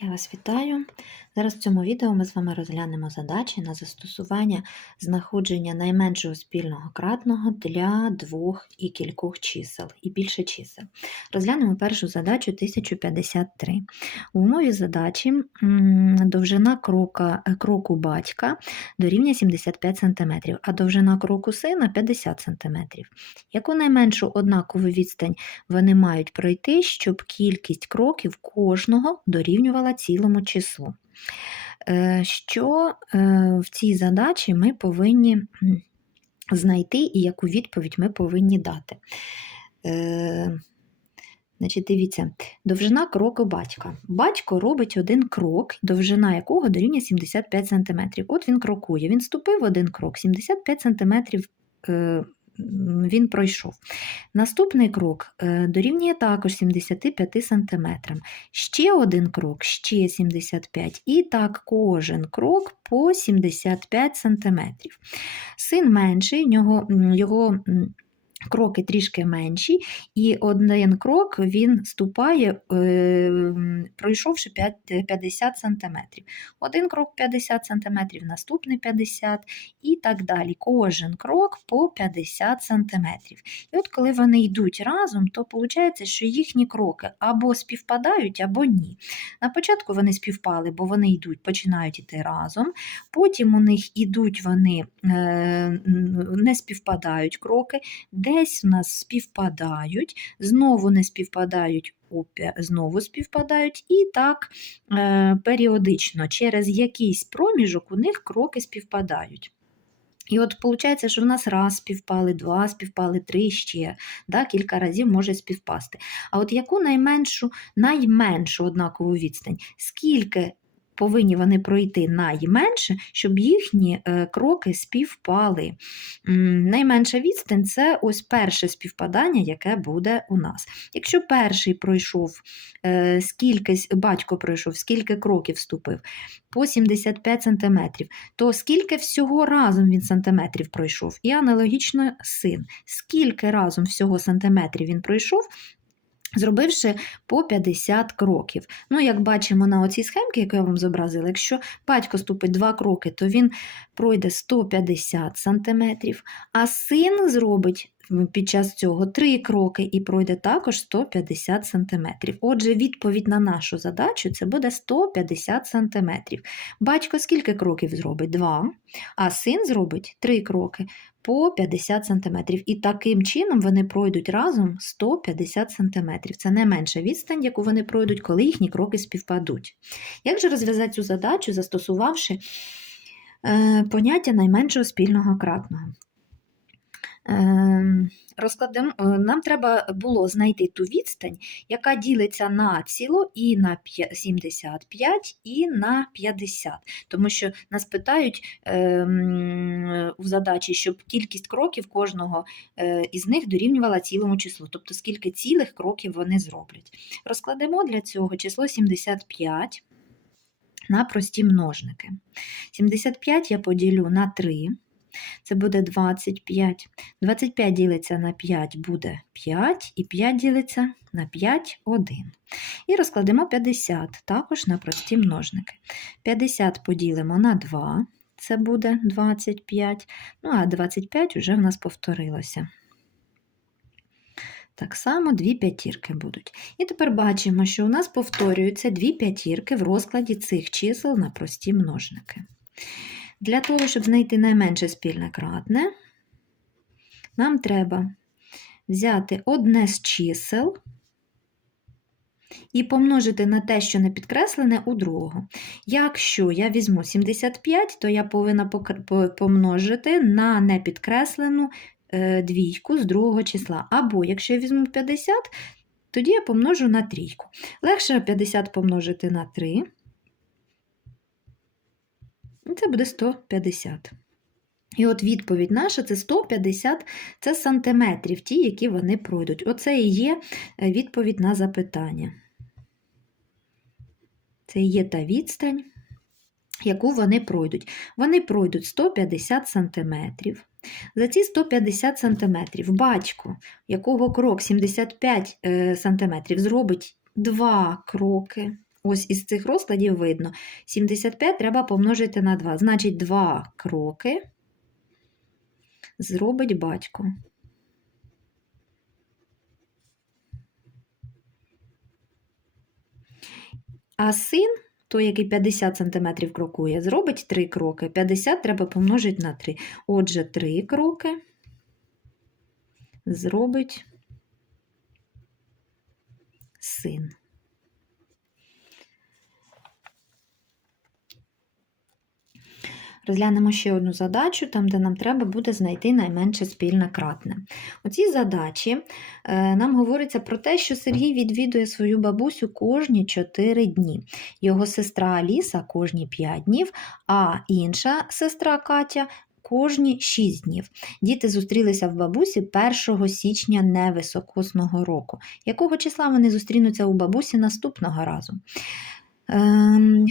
Я вас вітаю. Зараз в цьому відео ми з вами розглянемо задачі на застосування знаходження найменшого спільного кратного для двох і кількох чисел, і більше чисел. Розглянемо першу задачу 1053. У умові задачі довжина крока, е, кроку батька дорівнює 75 см, а довжина кроку сина 50 см. Яку найменшу однакову відстань вони мають пройти, щоб кількість кроків кожного дорівнювала цілому числу. Е, Що е, в цій задачі ми повинні знайти і яку відповідь ми повинні дати? Е, Значить, дивіться, довжина кроку батька. Батько робить один крок, довжина якого дорівнює 75 см. От він крокує. Він ступив один крок, 75 см він пройшов. Наступний крок е, дорівнює також 75 см. Ще один крок, ще 75 І так кожен крок по 75 см. Син менший, його м, кроки трішки менші, і один крок він ступає, е, пройшовши п'ять- 50 см. Один крок 50 см, наступний 50 і так далі. Кожен крок по 50 см. І от коли вони йдуть разом, то виходить, що їхні кроки або співпадають, або ні. На початку вони співпали, бо вони йдуть, починають іти разом. Потім у них ідуть вони е, не співпадають кроки, десь у нас співпадають, знову не співпадають. Знову співпадають, і так е, періодично, через якийсь проміжок у них кроки співпадають. І от виходить, що в нас раз співпали, два співпали, три ще, да, кілька разів може співпасти. А от яку найменшу, найменшу однакову відстань, скільки повинні вони пройти найменше, щоб їхні е, кроки співпали. Найменша відстань це ось перше співпадання, яке буде у нас. Якщо перший пройшов, е, скільки батько пройшов, скільки кроків вступив, по 75 см, то скільки всього разом він сантиметрів пройшов? І аналогічно син. Скільки разом всього сантиметрів він пройшов, зробивши по 50 кроків. Ну, як бачимо на оцій схемці, яку я вам зобразила, якщо батько ступить 2 кроки, то він пройде 150 сантиметрів, а син зробить під час цього 3 кроки і пройде також 150 сантиметрів. Отже, відповідь на нашу задачу це буде 150 сантиметрів. Батько скільки кроків зробить? 2, а син зробить 3 кроки по 50 см. І таким чином вони пройдуть разом 150 см. Це не менша відстань, яку вони пройдуть, коли їхні кроки співпадуть. Як же розв'язати цю задачу, застосувавши е, поняття найменшого спільного кратного? Ем, Розкладемо, е, нам треба було знайти ту відстань, яка ділиться на ціло і на 75, і на 50. Тому що нас питають ем, в задачі, щоб кількість кроків кожного е, із них дорівнювала цілому числу, тобто скільки цілих кроків вони зроблять. Розкладемо для цього число 75 на прості множники. 75 я поділю на 3. Це буде 25. 25 ділиться на 5 буде 5, і 5 ділиться на 5 1. І розкладемо 50 також на прості множники. 50 поділимо на 2, це буде 25. Ну, а 25 вже в нас повторилося. Так само дві п'ятірки будуть. І тепер бачимо, що у нас повторюються дві п'ятірки в розкладі цих чисел на прості множники. Для того, щоб знайти найменше спільне кратне, нам треба взяти одне з чисел і помножити на те, що не підкреслене, у другого. Якщо я візьму 75, то я повинна помножити на непідкреслену е, двійку з другого числа. Або якщо я візьму 50, тоді я помножу на трійку. Легше 50 помножити на 3. І це буде 150. І от відповідь наша це 150 це сантиметрів, ті, які вони пройдуть. Оце і є е, відповідь на запитання. Це є та відстань, яку вони пройдуть. Вони пройдуть 150 сантиметрів. За ці 150 сантиметрів батько, якого крок 75 е, сантиметрів, зробить два кроки. Ось із цих розкладів видно. 75 треба помножити на 2. Значить, 2 кроки зробить батько. А син, той, який 50 см крокує, зробить 3 кроки. 50 треба помножити на 3. Отже, 3 кроки зробить син. Розглянемо ще одну задачу, там, де нам треба буде знайти найменше спільне кратне. У цій задачі е, нам говориться про те, що Сергій відвідує свою бабусю кожні 4 дні. Його сестра Аліса кожні 5 днів, а інша сестра Катя кожні 6 днів. Діти зустрілися в бабусі 1 січня невисокосного року. Якого числа вони зустрінуться у бабусі наступного разу?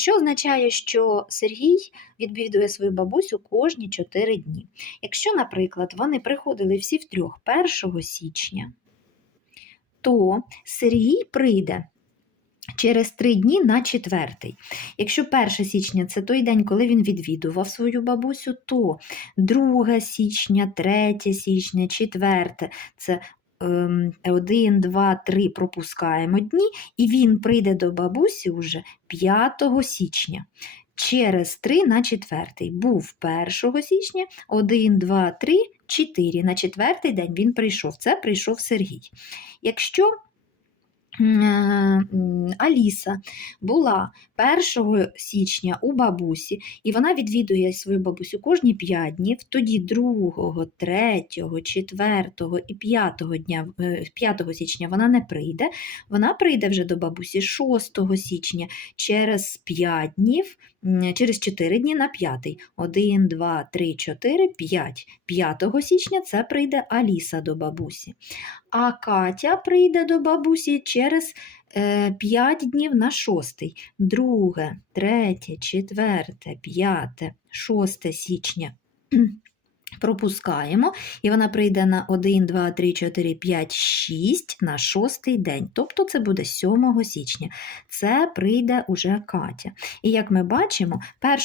Що означає, що Сергій відвідує свою бабусю кожні 4 дні. Якщо, наприклад, вони приходили всі втрьох 1 січня, то Сергій прийде через 3 дні на 4. Якщо 1 січня це той день, коли він відвідував свою бабусю, то 2 січня, 3 січня, 4 це 1, 2, 3 пропускаємо дні, і він прийде до бабусі вже 5 січня. Через 3 на 4. Був 1 січня, 1, 2, 3, 4. На четвертий день він прийшов. Це прийшов Сергій. Якщо е, Аліса була 1 січня у бабусі, і вона відвідує свою бабусю кожні 5 днів, тоді 2, 3, 4 і 5 дня, 5 січня вона не прийде, вона прийде вже до бабусі 6 січня через 5 днів, через 4 дні на 5. 1, 2, 3, 4, 5. 5 січня це прийде Аліса до бабусі. А Катя прийде до бабусі через 5 днів на 6. 2, 3, 4, 5, 6 січня. Пропускаємо, і вона прийде на 1, 2, 3, 4, 5, 6 на шостий день. Тобто це буде 7 січня. Це прийде уже Катя. І як ми бачимо,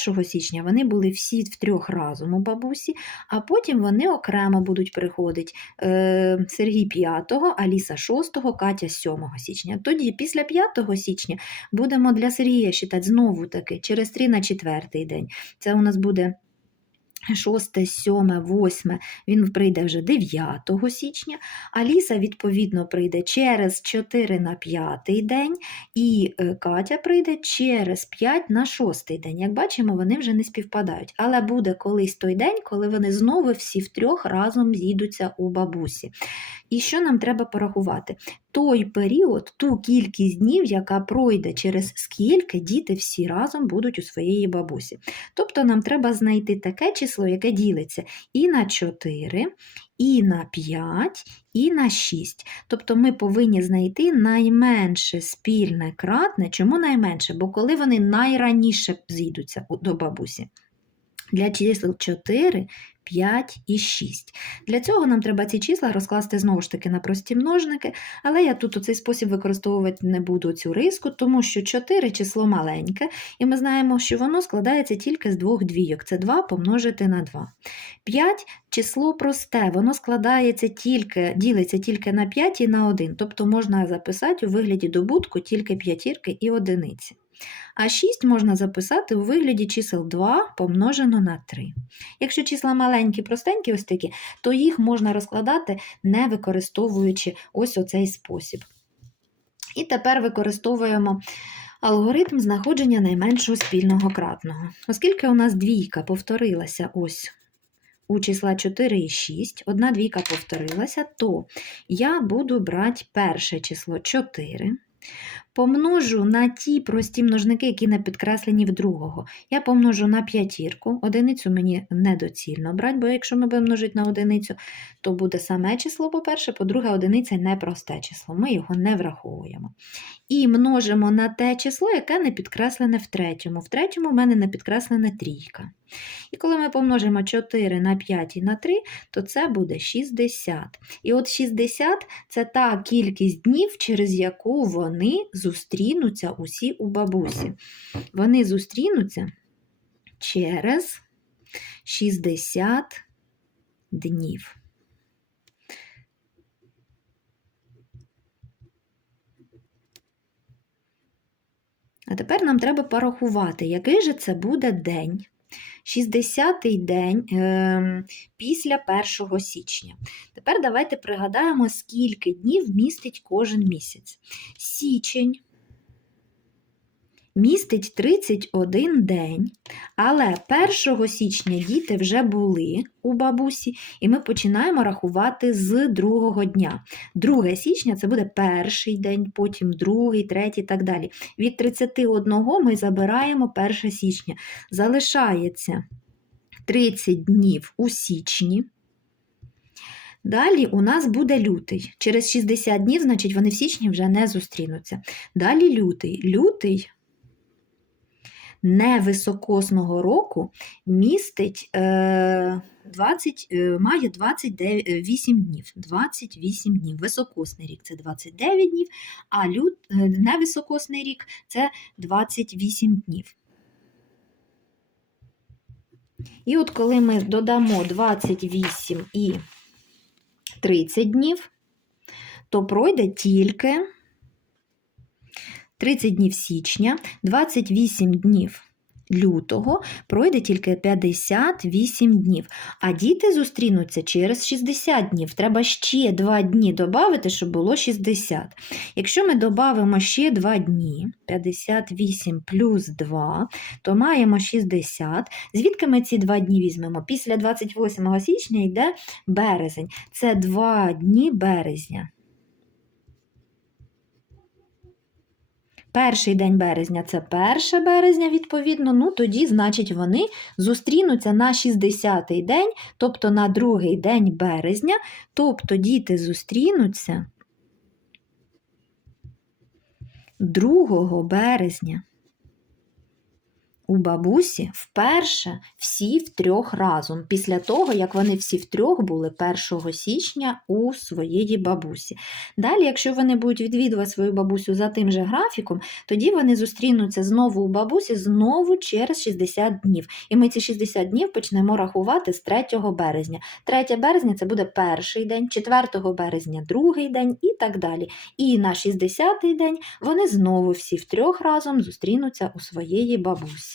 1 січня вони були всі втрьох разом у бабусі, а потім вони окремо будуть приходити е, Сергій 5, Аліса 6, Катя 7 січня. Тоді, після 5 січня, будемо для Сергія вважати знову таки через 3 на 4 день. Це у нас буде. 6, 7, 8 він прийде вже 9 січня, Аліса, відповідно, прийде через 4 на 5 день, і е, Катя прийде через 5 на 6 день. Як бачимо, вони вже не співпадають. Але буде колись той день, коли вони знову всі втрьох разом з'їдуться у бабусі. І що нам треба порахувати? Той період, ту кількість днів, яка пройде через скільки діти всі разом будуть у своєї бабусі. Тобто нам треба знайти таке число, яке ділиться і на 4, і на 5, і на 6. Тобто ми повинні знайти найменше спільне кратне. Чому найменше? Бо коли вони найраніше зійдуться до бабусі. Для чисел 4, 5 і 6. Для цього нам треба ці числа розкласти знову ж таки на прості множники, але я тут у цей спосіб використовувати не буду цю риску, тому що 4 число маленьке, і ми знаємо, що воно складається тільки з двох двійок. Це 2 помножити на 2. 5 число просте, воно складається тільки, ділиться тільки на 5 і на 1, тобто можна записати у вигляді добутку тільки п'ятірки і одиниці. А 6 можна записати у вигляді чисел 2 помножено на 3. Якщо числа маленькі, простенькі, ось такі, то їх можна розкладати, не використовуючи ось оцей спосіб. І тепер використовуємо алгоритм знаходження найменшого спільного кратного. Оскільки у нас двійка повторилася ось у числа 4 і 6, одна двійка повторилася, то я буду брати перше число 4. Помножу на ті прості множники, які не підкреслені в другого. Я помножу на п'ятірку. Одиницю мені недоцільно брати, бо якщо ми будемо множити на одиницю, то буде саме число, по-перше, по-друге, одиниця непросте число, ми його не враховуємо. І множимо на те число, яке не підкреслене в третьому. В третьому в мене не підкреслене трійка. І коли ми помножимо 4 на 5 і на 3, то це буде 60. І от 60 це та кількість днів, через яку вони зустрінуться усі у бабусі? Вони зустрінуться через 60 днів. А тепер нам треба порахувати, який же це буде день. 60-й день е, після 1 січня. Тепер давайте пригадаємо, скільки днів містить кожен місяць. Січень містить 31 день, але 1 січня діти вже були у бабусі, і ми починаємо рахувати з другого дня. 2 січня це буде перший день, потім другий, третій і так далі. Від 31 ми забираємо 1 січня. Залишається 30 днів у січні. Далі у нас буде лютий. Через 60 днів, значить, вони в січні вже не зустрінуться. Далі лютий. Лютий невисокосного року містить е, 20, е, має 28 днів. 28 днів. Високосний рік це 29 днів, а лют, е, невисокосний рік це 28 днів. І от коли ми додамо 28 і 30 днів, то пройде тільки 30 днів січня, 28 днів лютого, пройде тільки 58 днів. А діти зустрінуться через 60 днів. Треба ще 2 дні додати, щоб було 60. Якщо ми додамо ще 2 дні, 58 плюс 2, то маємо 60. Звідки ми ці 2 дні візьмемо? Після 28 січня йде березень. Це 2 дні березня. Перший день березня це 1 березня, відповідно, ну тоді, значить, вони зустрінуться на 60-й день, тобто на другий день березня, тобто діти зустрінуться 2 березня. У бабусі вперше всі втрьох разом, після того, як вони всі втрьох були 1 січня у своєї бабусі. Далі, якщо вони будуть відвідувати свою бабусю за тим же графіком, тоді вони зустрінуться знову у бабусі знову через 60 днів. І ми ці 60 днів почнемо рахувати з 3 березня. 3 березня це буде перший день, 4 березня другий день і так далі. І на 60-й день вони знову всі втрьох разом зустрінуться у своєї бабусі.